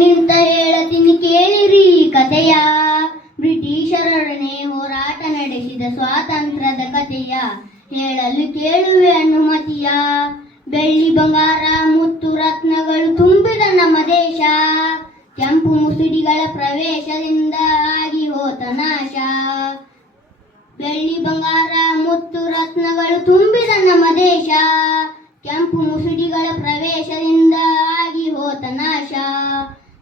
ನಿಂತ ಹೇಳತೀನಿ ಕೇಳಿರಿ ಕಥೆಯ. ಬ್ರಿಟಿಷರೊಡನೆ ಹೋರಾಟ ನಡೆಸಿದ ಸ್ವಾತಂತ್ರ್ಯದ ಕಥೆಯ ಹೇಳಲು ಕೇಳುವೆ ಅನುಮತಿಯ. ಬೆಳ್ಳಿ ಬಂಗಾರ ಮುತ್ತು ರತ್ನಗಳು ತುಂಬಿದ ನಮ್ಮ ದೇಶ, ಕೆಂಪು ಮುಸುಡಿಗಳ ಪ್ರವೇಶದಿಂದ ಆಗಿ ಹೋತ ನಾಶ. ಬೆಳ್ಳಿ ಬಂಗಾರ ಮುತ್ತು ರತ್ನಗಳು ತುಂಬಿದ ನಮ್ಮ ದೇಶ, ಕೆಂಪು ಮುಸುಡಿಗಳ ಪ್ರವೇಶದಿಂದ ಆಗಿ ಹೋತ ನಾಶ.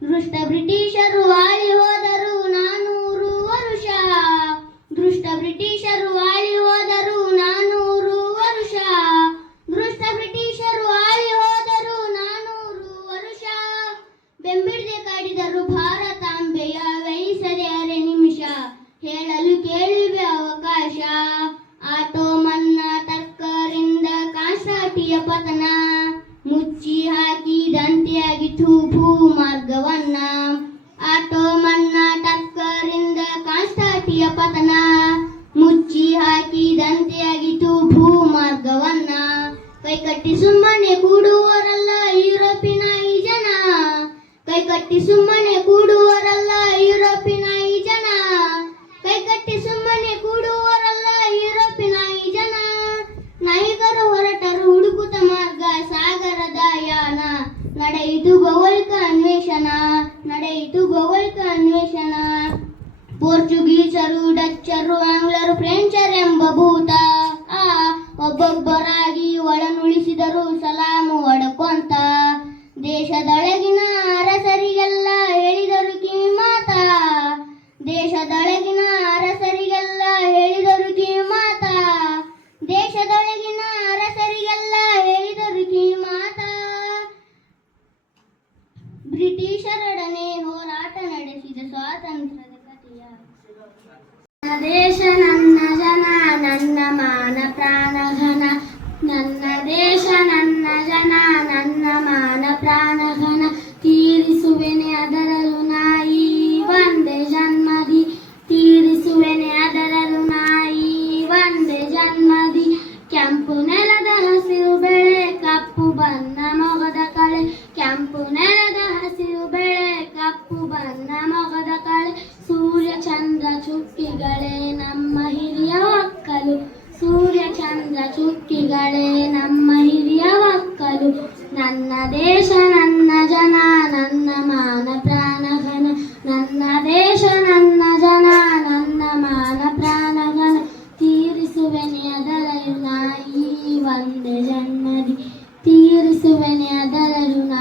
ದುಷ್ಟ ಬ್ರಿಟಿಷರು ಆಳಿ ಹೋದರು 400 ವರುಷ, ದುಷ್ಟ ಬ್ರಿಟಿಷರು ಆಳಿ ಹೋದರು 400 ವರುಷ, ದುಷ್ಟ ಬ್ರಿಟಿಷರು ಆಳಿ ಹೋದರು 400 ವರುಷ. ಬೆಂಬಿಡದೆ ಕಾಡಿದರು ಭಾರತಾಂಬೆಯ, ವಹಿಸದೆ ಅರೆ ನಿಮಿಷ ಹೇಳಲು ಕೇಳಿವೆ ಅವಕಾಶ. ಆಟೋ ಮನ್ನಾ ಟಕ್ಕರಿಂದ ಕಾಸಾಟಿಯ ಪತನ, ಮುಚ್ಚಿ ಹಾಕಿದಂತೆಯಾಗಿತು ಭೂ ಮಾರ್ಗವನ್ನ. ಆಟೋ ಮನ್ನಾ ಟಕ್ಕರಿಂದ ಕಾಸಾಟಿಯ ಪತನ, ಮುಚ್ಚಿ ಹಾಕಿದಂತೆಯಾಗಿತು ಭೂ ಮಾರ್ಗವನ್ನ. ಕೈಕಟ್ಟಿ ಸುಮ್ಮನೆ ಕೂಡುವವರಲ್ಲ ಯುರೋಪಿನ ಈ ಜನ, ಕೈಕಟ್ಟಿ ಸುಮ್ಮನೆ ಕೂಡುವವರಲ್ಲ ಯುರೋಪಿನ ಈ ಜನ, ಕೈಕಟ್ಟಿ ಸುಮ್ಮನೆ ಕೂಡುವವರಲ್ಲ ಯುರೋಪಿನ ಈ ಜನ. ನಾವಿಕರು ಹೊರಟರು ಹುಡುಕುತ್ತ ಮಾರ್ಗ ಸಾಗರದ ಯಾನ, ನಡೆಯಿತು ಭೌಗೋಳಿಕ ಅನ್ವೇಷಣ, ನಡೆಯಿತು ಭೌಗೋಳಿಕ ಅನ್ವೇಷಣ. ಪೋರ್ಚುಗೀಸರು ಡಚ್ಚರು ಆಂಗ್ಲರು ಫ್ರೆಂಚರೆಂಬ ಭೂತ ಒಬ್ಬೊಬ್ಬರಾಗಿ ಒಳನುಳಿಸಿದರು ಸಲಾಮು ಒಡಕೊಂತ. ದೇಶದೊಳಗಿನ ಅರಸರಿಗೆಲ್ಲ ಹೇಳಿದರು ಕಿವಿ ಮಾತ, ದೇಶದೊಳಗಿನ ಅರಸರಿಗೆಲ್ಲ ಹೇಳಿದರು ಕಿವಿ ಮಾತ, ದೇಶದೊಳಗಿನ ಅರಸರಿಗೆಲ್ಲ ಹೇಳಿದರು ಕಿವಿ ಮಾತ. ಬ್ರಿಟಿಷರೊಡನೆ ಹೋರಾಟ ನಡೆಸಿದ ಸ್ವಾತಂತ್ರ್ಯದ ಕಥೆಯ. ನನ್ನ ದೇಶ ನನ್ನ ಜನ ನನ್ನ ಮಾನ ಪ್ರಾಣ ಘನ, ನನ್ನ ದೇಶ ನನ್ನ ಜನ ನನ್ನ ಮಾನ ಪ್ರಾಣ ಘನ. ತೀರಿಸುವೆನೆ ಅದರ ಋಣ ಈ ಒಂದೇ ಜನ್ಮದಿ, ತೀರಿಸುವೆನೆ ಅದರ ಋಣ ಈ ಒಂದೇ ಜನ್ಮದಿ. ಕೆಂಪು ನೆಲದ ಹಸಿರು ಬೆಳೆ ಕಪ್ಪು ಬಣ್ಣ ಮೊಗದ ಕಳೆ, ಕೆಂಪು ನೆಲದ ಹಸಿರು ಬೆಳೆ ಕಪ್ಪು ಬಣ್ಣ ಮೊಗದ ಕಳೆ. ಸೂರ್ಯ ಚಂದ್ರ ಚುಕ್ಕಿಗಳೇ ನಮ್ಮ ಹಿರಿಯ ಒಕ್ಕಲು, ಸೂರ್ಯ ಚಂದ್ರ ಚುಕ್ಕಿಗಳೇ ನಮ್ಮ ಹಿರಿಯ ಒಕ್ಕಲು. ನನ್ನ ದೇಶ ನನ್ನ ಜನ ನನ್ನ ಮಾನ ಪ್ರಾಣ ಘನ, ನನ್ನ ದೇಶ ನನ್ನ ಜನ ನನ್ನ ಮಾನ ಪ್ರಾಣ ಘನ. ತೀರಿಸುವೆನೆ ಅದರ ಋಣ ಈ ಒಂದೇ ಜನ್ಮದಿ, ತೀರಿಸುವೆನೆ ಅದರ ಋಣ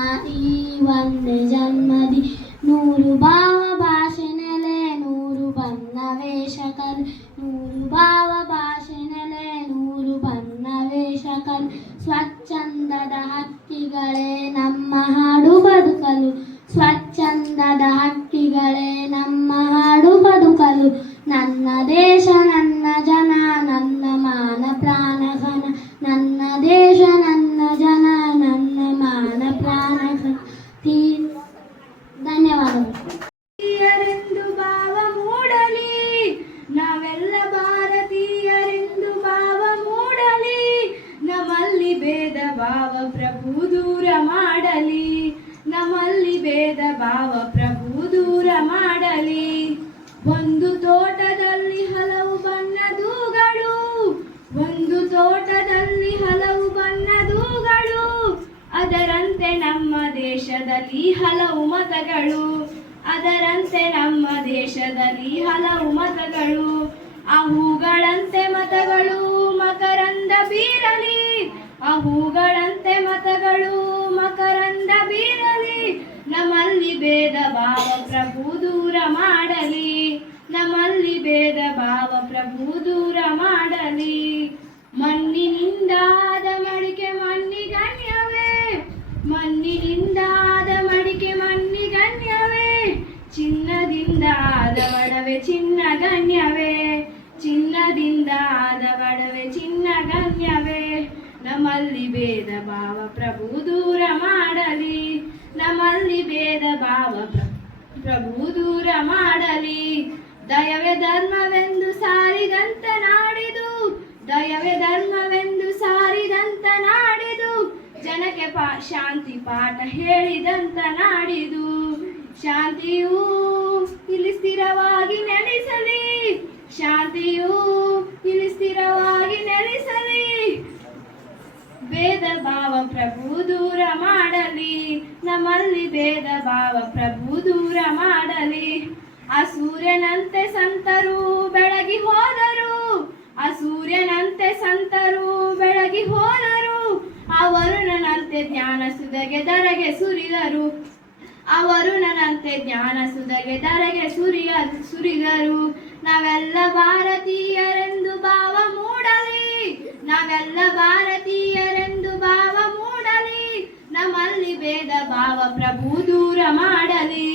ಈ ಒಂದೇ ಜನ್ಮದಿ. 100 ಭಾವ ಭಾಷೆ ನೆಲೆ 100 ಬಣ್ಣ ವೇಷ ಕಲೆ, 100 ಭಾವ ಭಾಷೆ ನೆಲೆ 100 ಬಣ್ಣ ವೇಷ ಕಲೆ. ಸ್ವಚ್ಛಂದದ ಹಕ್ಕಿಗಳೇ ನಮ್ಮ ಹಾಡು ಬದುಕಲು, ಸ್ವಚ್ಛಂದದ ಹಕ್ಕಿಗಳೇ ನಮ್ಮ ಹಾಡು ಬದುಕಲು. ನನ್ನ ದೇಶ ನನ್ನ ಜನ ನನ್ನ ಮಾನ ಪ್ರಾಣ ಘನ, ನನ್ನ ದೇಶ ನನ್ನ ಜನ ನನ್ನ ಮಾನ ಪ್ರಾಣ ಘನ. ಧನ್ಯವಾದಗಳು. ಭಾರತೀಯರೆಂದು ಭಾವ ಮೂಡಲಿ, ನಾವೆಲ್ಲ ಭಾರತೀಯರೆಂದು ಭಾವ ಮೂಡಲಿ. ನಮ್ಮಲ್ಲಿ ಭೇದ ಭಾವ ಪ್ರಭು ದೂರ ಮಾಡಲಿ, ನಮ್ಮಲ್ಲಿ ಭೇದ ಭಾವ ಪ್ರಭು ದೂರ ಮಾಡಲಿ. ಒಂದು ತೋಟದಲ್ಲಿ ಹಲವು ಬಣ್ಣದೂಗಳು, ಒಂದು ತೋಟದಲ್ಲಿ ಹಲವು ಬಣ್ಣದೂಗಳು. ಅದರಂತೆ ನಮ್ಮ ದೇಶದಲ್ಲಿ ಹಲವು ಮತಗಳು, ಅದರಂತೆ ನಮ್ಮ ದೇಶದಲ್ಲಿ ಹಲವು ಮತಗಳು. ಆ ಹೂಗಳಂತೆ ಮತಗಳು ಮಕರಂದ ಬೀರಲಿ, ಆ ಹೂಗಳಂತೆ ಮತಗಳು ಮಕರಂದ ಬೀರಲಿ. ನಮ್ಮಲ್ಲಿ ಭೇದ ಭಾವ ಪ್ರಭು ದೂರ ಮಾಡಲಿ, ನಮ್ಮಲ್ಲಿ ಭೇದ ಭಾವ ಪ್ರಭು ದೂರ ಮಾಡಲಿ. ಮಣ್ಣಿನಿಂದಾದ ಮಡಿಕೆ ಮಣ್ಣಿಗನ್ಯವೇ, ಮಣ್ಣಿನಿಂದಾದ ಮಡಿಕೆ ಮಣ್ಣಿಗನ್ಯವೇ. ಚಿನ್ನದಿಂದಾದ ಒಡವೆ ಚಿನ್ನಗಣ್ಯವೇ, ಚಿನ್ನದಿಂದಾದ ಒಡವೆ ಚಿನ್ನಗಣ್ಯವೇ. ನಮ್ಮಲ್ಲಿ ಭೇದ ಭಾವ ಪ್ರಭು ದೂರ ಮಾಡಲಿ, ನಮ್ಮಲ್ಲಿ ಭೇದ ಭಾವ ಪ್ರಭು ದೂರ ಮಾಡಲಿ. ದಯವೇ ಧರ್ಮವೆಂದು ಸಾರಿದಂತ ನಾಡಿದು, ದಯವೇ ಧರ್ಮವೆಂದು ಸಾರಿದಂತ ನಾಡಿದು. ಜನಕ್ಕೆ ಶಾಂತಿ ಪಾಠ ಹೇಳಿದಂತ ನಾಡಿದು, ಶಾಂತಿಯು ಇಲ್ಲಿ ಸ್ಥಿರವಾಗಿ ನೆಲೆಸಲಿ, ಶಾಂತಿಯು ಇಲ್ಲಿ ಸ್ಥಿರವಾಗಿ ನೆಲೆಸಲಿ. ಭೇದ ಭಾವ ಪ್ರಭು ದೂರ ಮಾಡಲಿ, ನಮ್ಮಲ್ಲಿ ಭೇದ ಭಾವ ಪ್ರಭು ದೂರ ಮಾಡಲಿ. ಆ ಸೂರ್ಯನಂತೆ ಸಂತರು ಬೆಳಗಿ ಹೋದರು, ಆ ಸೂರ್ಯನಂತೆ ಸಂತರು ಬೆಳಗಿ ಹೋದರು. ಆ ವರುಣನಂತೆ ಜ್ಞಾನ ಸುಧೆಗೆ ಧರೆಗೆ ಸುರಿದರು, ಆ ವರುಣನಂತೆ ಜ್ಞಾನ ಸುಧೆಗೆ ಧರೆಗೆ ಸುರಿದರು. ನಾವೆಲ್ಲ ಭಾರತೀಯರೆಂದು ಭಾವ ಮೂಡಲಿ, ನಾವೆಲ್ಲ ಭಾರತೀಯರೆಂದು ಭಾವ ಮೂಡಲಿ. ನಮ್ಮಲ್ಲಿ ಭೇದ ಭಾವ ಪ್ರಭು ದೂರ ಮಾಡಲಿ,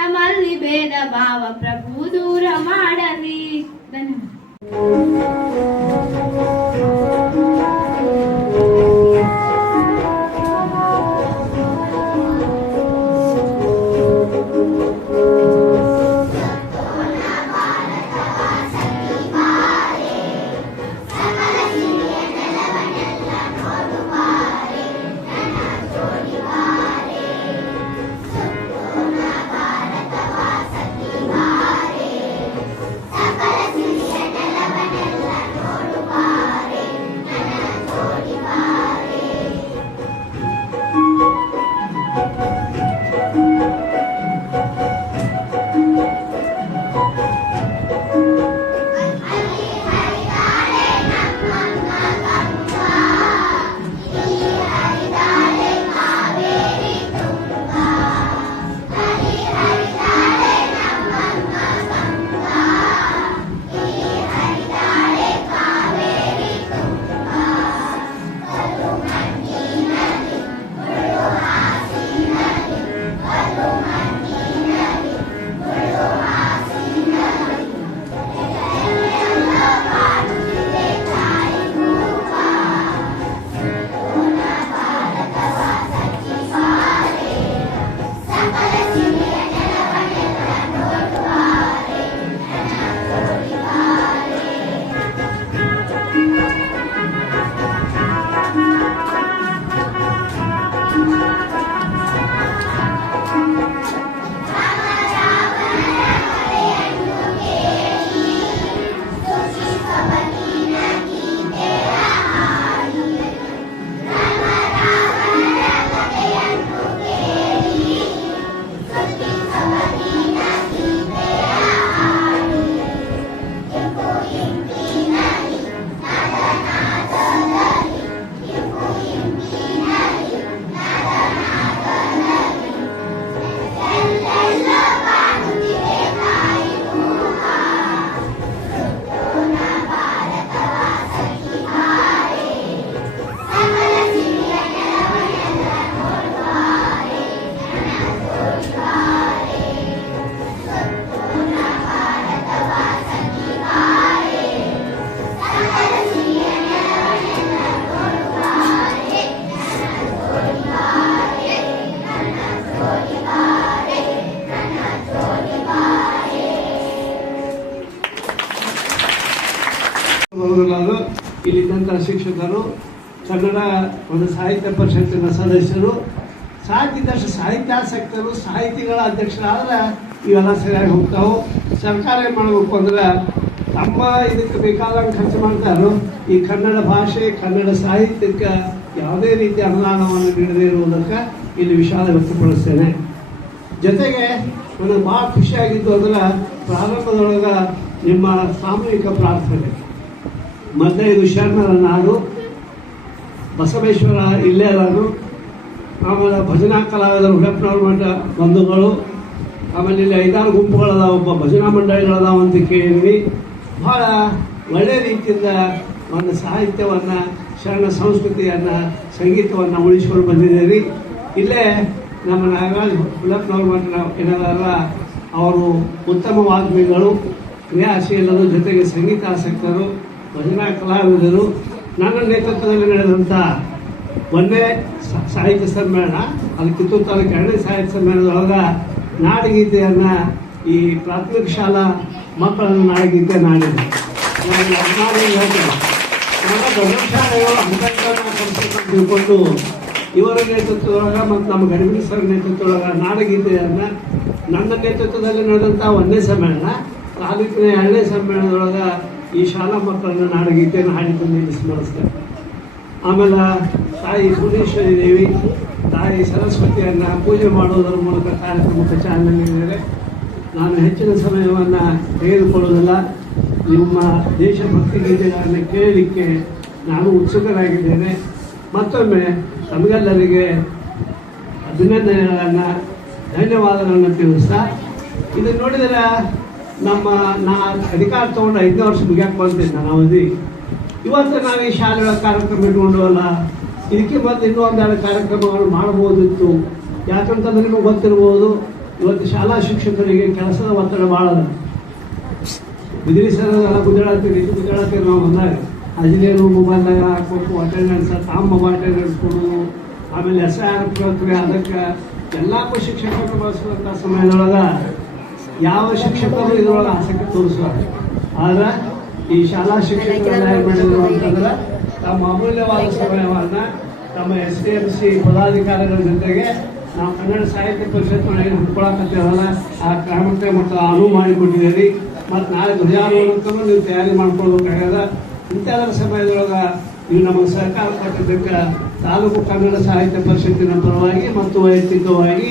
ನಮ್ಮಲ್ಲಿ ಭೇದ ಭಾವ ಪ್ರಭು ದೂರ ಮಾಡಲಿ. ಧನ್ಯವಾದ. ಇಲ್ಲಿದ್ದಂಥ ಶಿಕ್ಷಕರು, ಕನ್ನಡ ಒಂದು ಸಾಹಿತ್ಯ ಪರಿಷತ್ತಿನ ಸದಸ್ಯರು, ಸಾಹಿತ್ಯದಷ್ಟು ಸಾಹಿತ್ಯಾಸಕ್ತರು, ಸಾಹಿತಿಗಳ ಅಧ್ಯಕ್ಷರಾದ್ರೆ ಇವೆಲ್ಲ ಸರಿಯಾಗಿ ಹೋಗ್ತಾವೆ. ಸರ್ಕಾರ ಏನು ಮಾಡಬೇಕು ಅಂದ್ರೆ ತಮ್ಮ ಇದಕ್ಕೆ ಬೇಕಾದಂಗೆ ಖರ್ಚು ಮಾಡ್ತಾರೋ ಈ ಕನ್ನಡ ಭಾಷೆ, ಕನ್ನಡ ಸಾಹಿತ್ಯಕ್ಕೆ ಯಾವುದೇ ರೀತಿಯ ಅನುದಾನವನ್ನು ನೀಡದೇ ಇರುವುದಕ್ಕೆ ಇಲ್ಲಿ ವಿಷಾದ ವ್ಯಕ್ತಪಡಿಸ್ತೇನೆ. ಜೊತೆಗೆ ನನಗೆ ಭಾಳ ಖುಷಿಯಾಗಿದ್ದು ಅಂದ್ರೆ ಪ್ರಾರಂಭದೊಳಗೆ ನಿಮ್ಮ ಸಾಮೂಹಿಕ ಪ್ರಾರ್ಥನೆ. ಮೊದಲೇ ಇದು ಶರಣರ ನಾಡು, ಬಸವೇಶ್ವರ ಇಲ್ಲೇ ಅದಾನು, ಆಮೇಲೆ ಭಜನಾ ಕಲಾವಿದರು ಹುಡಪ್ಪನವ್ರ ಮಠ ಬಂಧುಗಳು, ಆಮೇಲೆ ಇಲ್ಲಿ 5-6 ಗುಂಪುಗಳದಾವ, ಒಬ್ಬ ಭಜನಾ ಮಂಡಳಿಗಳದಾವ ಅಂತ ಕೇಳಿದ್ವಿ. ಭಾಳ ಒಳ್ಳೆಯ ರೀತಿಯಿಂದ ಒಂದು ಸಾಹಿತ್ಯವನ್ನು, ಶರಣ ಸಂಸ್ಕೃತಿಯನ್ನು, ಸಂಗೀತವನ್ನು ಉಳಿಸ್ಕೊಂಡು ಬಂದಿದ್ದೀರಿ. ಇಲ್ಲೇ ನಮ್ಮ ನಾಗರಾಜ್ ಹುಡಪ್ಪನವ್ರ ಮಠ ಏನಾದಾರ ಅವರು ಉತ್ತಮ ವಾಗ್ಮಿಗಳು, ಕ್ರಿಯಾಶೀಲರು, ಜೊತೆಗೆ ಸಂಗೀತಾಸಕ್ತರು, ಭಜನಾ ಕಲಾವಿದರು. ನನ್ನ ನೇತೃತ್ವದಲ್ಲಿ ನಡೆದಂಥ ಒಂದೇ ಸಾಹಿತ್ಯ ಸಮ್ಮೇಳನ, ಅದು ಕಿತ್ತೂರು ತಾಲೂಕು 2ನೇ ಸಾಹಿತ್ಯ ಸಮ್ಮೇಳನದೊಳಗೆ ನಾಡಗೀತೆಯನ್ನು ಈ ಪ್ರಾಥಮಿಕ ಶಾಲಾ ಮಕ್ಕಳನ್ನು ನಾಡಗೀತೆ ನಾಡಿದೆ. ನಾನು ಅಭಿಮಾನಿ ಹೇಳ್ತೇನೆ, ದೊಡ್ಡ ಶಾಲೆಗಳು ಅಂಬೇಡ್ಕರ್ನ ಕಲಿಸಬೇಕಂತ ತಿಳ್ಕೊಂಡು ಇವರ ನೇತೃತ್ವದೊಳಗೆ ಮತ್ತು ನಮ್ಮ ಗಡಿಬಿಡಿ ಸರ್ ನೇತೃತ್ವದೊಳಗೆ ನಾಡಗೀತೆಯನ್ನು ನನ್ನ ನೇತೃತ್ವದಲ್ಲಿ ನಡೆದಂಥ 1ನೇ ಸಮ್ಮೇಳನ, ತಾಲೂಕಿನ 2ನೇ ಸಮ್ಮೇಳನದೊಳಗೆ ಈ ಶಾಲಾ ಮಕ್ಕಳನ್ನು ನಾಡಗೀತೆಯನ್ನು ಹಾಡಿಕೊಂಡು ಸ್ಮರಿಸ್ತೇವೆ. ಆಮೇಲೆ ತಾಯಿ ಭುವನೇಶ್ವರಿ ದೇವಿ, ತಾಯಿ ಸರಸ್ವತಿಯನ್ನು ಪೂಜೆ ಮಾಡುವುದರ ಮೂಲಕ ಕಾರ್ಯಕ್ರಮಕ್ಕೆ ಚಾಲನೆ ನೀಡಿದರೆ ನಾನು ಹೆಚ್ಚಿನ ಸಮಯವನ್ನು ತೆಗೆದುಕೊಳ್ಳುವುದಿಲ್ಲ. ನಿಮ್ಮ ದೇಶಭಕ್ತಿ ಗೀತೆಗಳನ್ನು ಕೇಳಲಿಕ್ಕೆ ನಾನು ಉತ್ಸುಕರಾಗಿದ್ದೇನೆ. ಮತ್ತೊಮ್ಮೆ ತಮಗೆಲ್ಲರಿಗೆ ಅಭಿನಂದನೆಗಳನ್ನು, ಧನ್ಯವಾದಗಳನ್ನು ತಿಳಿಸ್ತಾ, ಇದು ನೋಡಿದರೆ ನಾ ಅಧಿಕಾರ ತೊಗೊಂಡು 5ನೇ ವರ್ಷ ಮುಗಿಯಕ್ಕೆ ಬಂದಿದ್ದೆ ನನ್ನ ಅವಧಿ. ಇವತ್ತು ನಾವು ಈ ಶಾಲೆಗಳ ಕಾರ್ಯಕ್ರಮ ಇಟ್ಕೊಂಡವಲ್ಲ, ಇದಕ್ಕೆ ಬಂದು ಇನ್ನೂ ಒಂದೆರಡು ಕಾರ್ಯಕ್ರಮಗಳು ಮಾಡ್ಬೋದಿತ್ತು. ಯಾಕಂತಂದ್ರೆ ನಿಮಗೆ ಗೊತ್ತಿರ್ಬೋದು, ಇವತ್ತು ಶಾಲಾ ಶಿಕ್ಷಕರಿಗೆ ಕೆಲಸದ ಒತ್ತಡ ಭಾಳ ಅದ. ಬಿದಿರಿ ಸರ್ ಗುಜರಾತಿ ನಾವು ಬಂದಾಗ ಅಜಿಲೇರು ಮೊಬೈಲ್ದಾಗ ಹಾಕ್ಬೇಕು, ಅಟೆಂಡೆನ್ಸ್ ಮೊಬೈಲ್ ಅಟೆಂಡೆನ್ಸ್ ಕೊಡೋದು, ಆಮೇಲೆ SIR ಪ್ರಕ್ರಿಯೆ, ಅದಕ್ಕೆ ಎಲ್ಲಕ್ಕೂ ಶಿಕ್ಷಕರು ಬಳಸುವಂಥ ಸಮಯದೊಳಗೆ ಯಾವ ಶಿಕ್ಷಕರು ಇದರೊಳಗೆ ಆಸಕ್ತಿ ತೋರಿಸುವಾಗ. ಆದರೆ ಈ ಶಾಲಾ ಶಿಕ್ಷಕರೆಲ್ಲ ಏನು ಮಾಡಿದ್ರು ಅಂತಂದ್ರೆ ತಮ್ಮ ಅಮೂಲ್ಯವಾದ ಸಮಯವನ್ನು ತಮ್ಮ SDMC ಪದಾಧಿಕಾರಿಗಳ ಜೊತೆಗೆ ನಾವು ಕನ್ನಡ ಸಾಹಿತ್ಯ ಪರಿಷತ್ನ ಏನು ಹುಡ್ಕೊಳಕತ್ತೇವಲ್ಲ ಆ ಕ್ರಮಕ್ಕೆ ಮತ್ತು ಅನುವು ಮಾಡಿಕೊಟ್ಟಿದ್ದೀರಿ. ಮತ್ತು ನಾಳೆ ಧ್ವಜಾರೋಹಣಕ್ಕೂ ನೀವು ತಯಾರಿ ಮಾಡ್ಕೊಳ್ಬೇಕಾಗ್ಯದ. ಇಂಥದ್ರ ಸಮಯದೊಳಗೆ ನೀವು ನಮಗೆ ಸಹಕಾರ ಕೊಟ್ಟಿದ್ದಕ್ಕೆ ತಾಲೂಕು ಕನ್ನಡ ಸಾಹಿತ್ಯ ಪರಿಷತ್ತಿನ ಪರವಾಗಿ ಮತ್ತು ವೈಯಕ್ತಿಕವಾಗಿ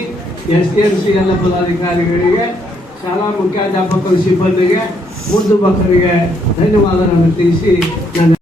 SDMC ಎಲ್ಲ ಪದಾಧಿಕಾರಿಗಳಿಗೆ, ಶಾಲಾ ಮುಖ್ಯಾಧ್ಯಾಪಕರು, ಸಿಬ್ಬಂದಿಗೆ, ಮುದ್ದು ಮಕ್ಕಳಿಗೆ ಧನ್ಯವಾದಗಳನ್ನು ತಿಳಿಸಿ ನನ್ನ